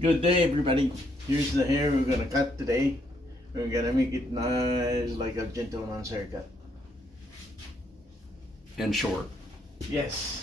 Good day, everybody. Here's the hair we're gonna cut today. We're gonna make it nice, like a gentleman's haircut. In short. Yes.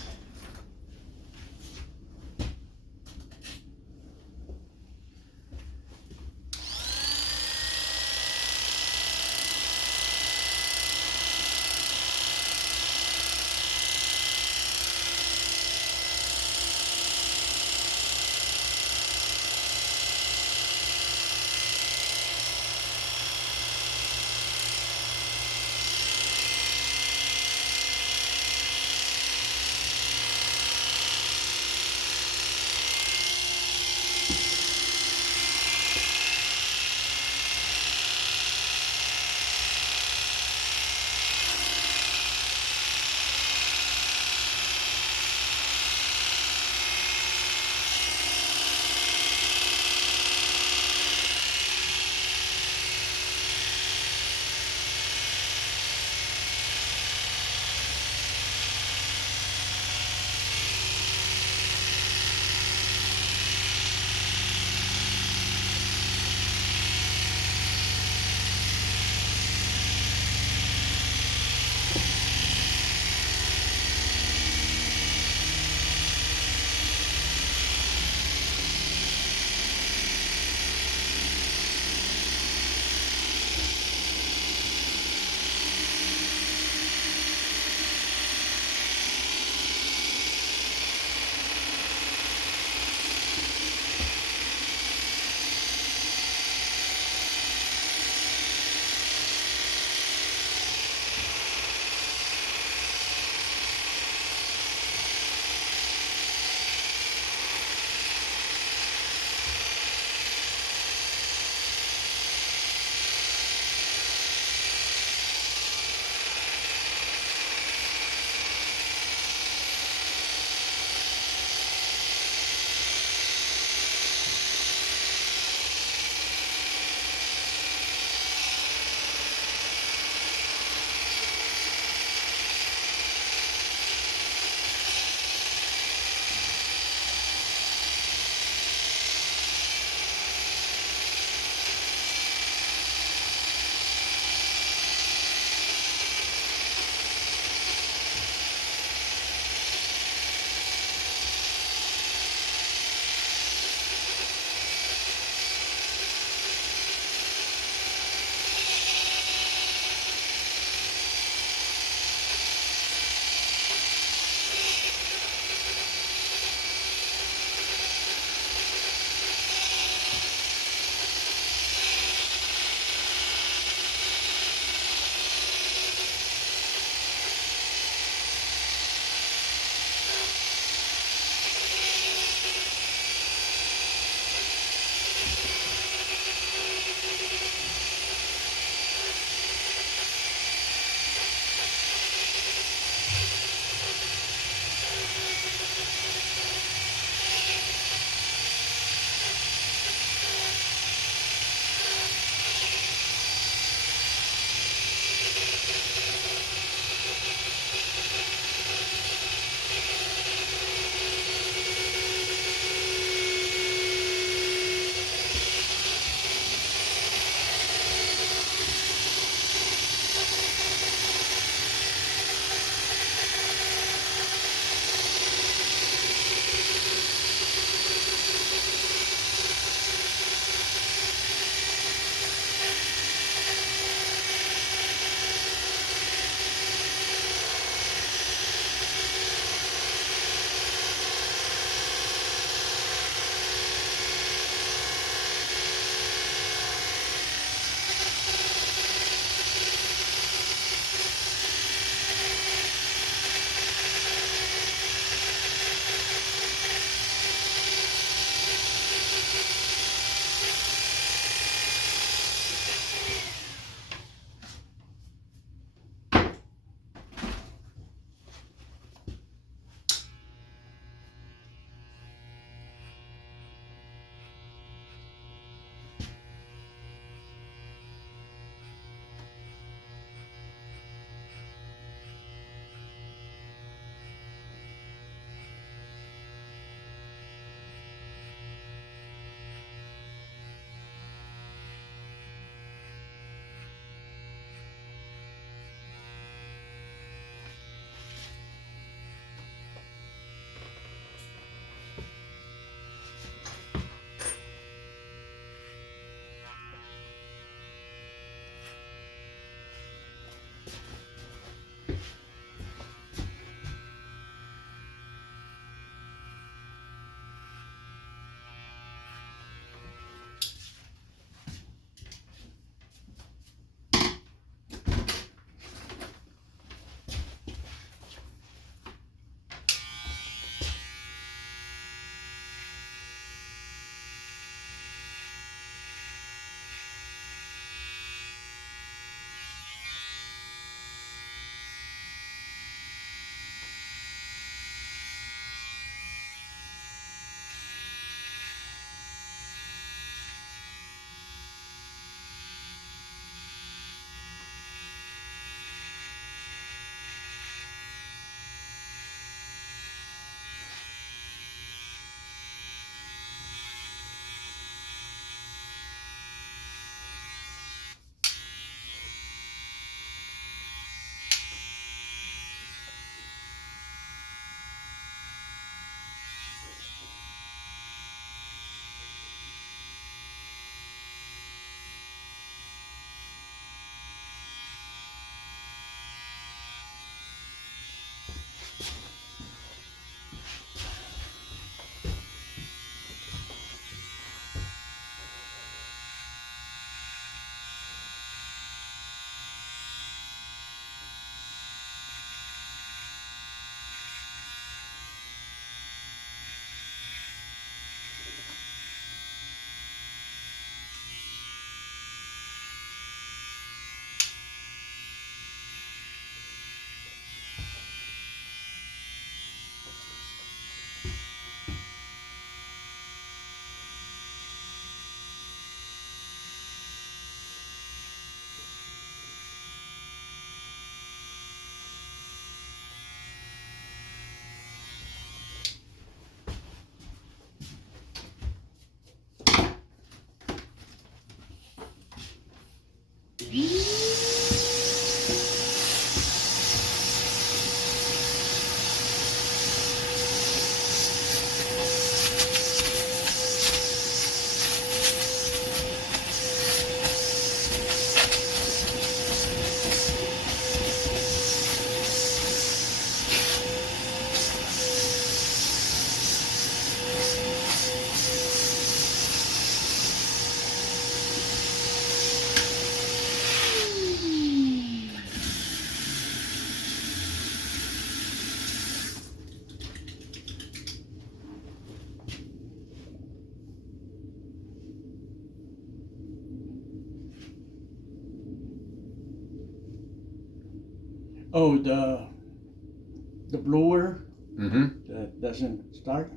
Oh, the blower Mm-hmm. that doesn't start.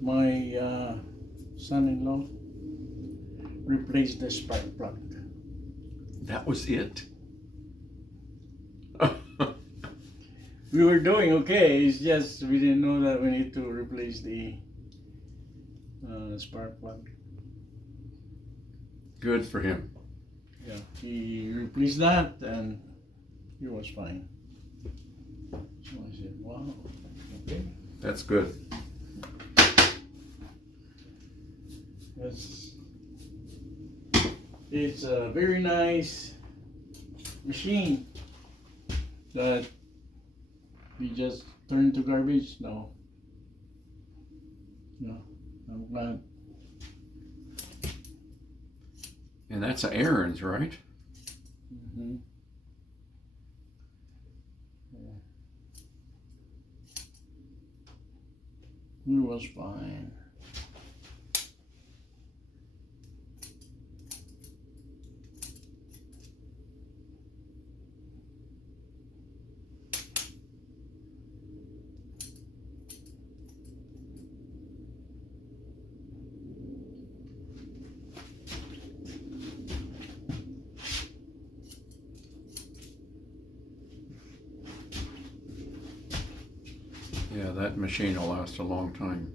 My son-in-law replaced the spark plug. That was it. We were doing okay. It's just we didn't know that we need to replace the spark plug. Good for him. Yeah, he replaced that and he was fine. So I said, "Wow, okay." That's good. It's a very nice machine that we just turn to garbage now. Yeah, I'm glad. And that's Aaron's, right? Mm-hmm. Yeah. It was fine. Yeah, that machine will last a long time.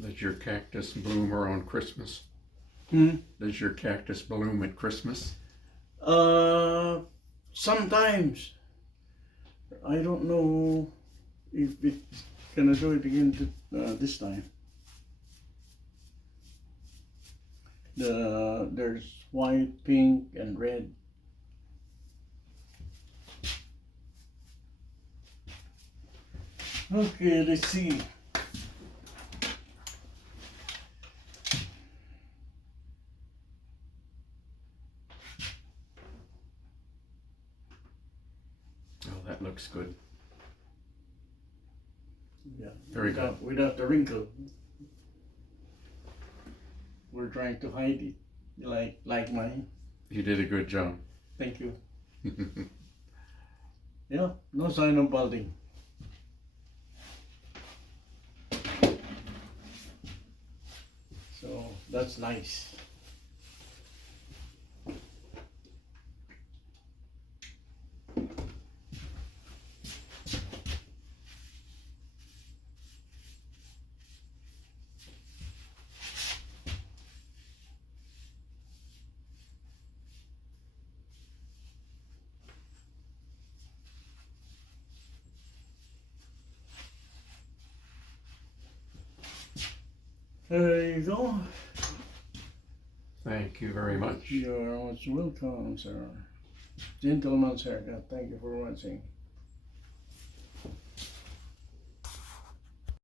Does your cactus bloom around Christmas? Hmm? Does your cactus bloom at Christmas? Sometimes. I don't know if it's gonna do it again this time. There's white, pink, and red. Okay, let's see. Oh, that looks good. Yeah, Very good. Without the wrinkle. We're trying to hide it, like mine. You did a good job. Thank you. Yeah, no sign of balding. So that's nice. There you go. Thank you very much. You're most welcome, sir. Gentleman's haircut. Thank you for watching.